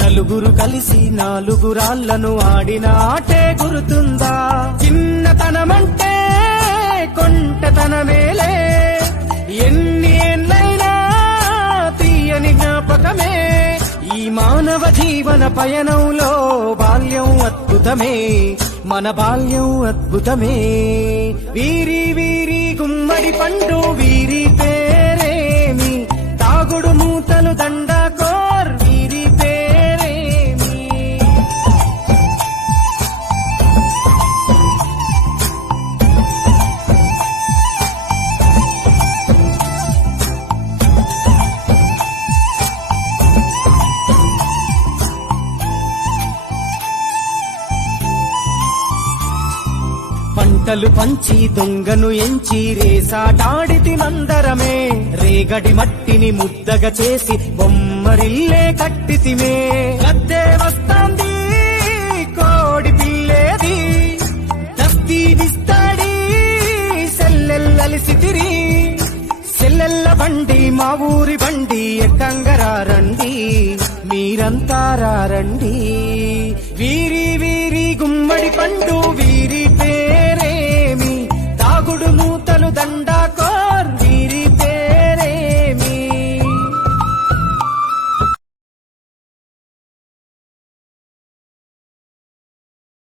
నలుగురు కలిసి నాలుగురాళ్లను ఆడిన ఆటే గుర్తుందా? చిన్నతనమంటే కొంటతనమేలే, ఎన్ని ఏళ్ళైనా తీయని జ్ఞాపకమే. ఈ మానవ జీవన పయనంలో బాల్యం అద్భుతమే, మన బాల్యం అద్భుతమే. వీరి వీరి గుమ్మడి పండు వీరి పేరేమి, తాగుడు మూతలు దండాకోర్ వీరి పేరేమి. పంటలు పంచి దొంగను ఎంచి రేసాటాడితి మందరమే, రేగడి మట్టిని ముద్దగా చేసి బొమ్మరిల్లే కట్టితిమే. గద్దే వస్తాంది కోడి పిల్లేది, దస్తీ దిస్తాడి సెల్లెల్లలిసితిరి. సెల్లెల్ల బండి మా ఊరి బండి ఎక్కంగరారండి, మీరంతా రారండి. వీరి వీరి గుమ్మడి పండు వీరి పేరేమి, తాగుడు మూతలు దండ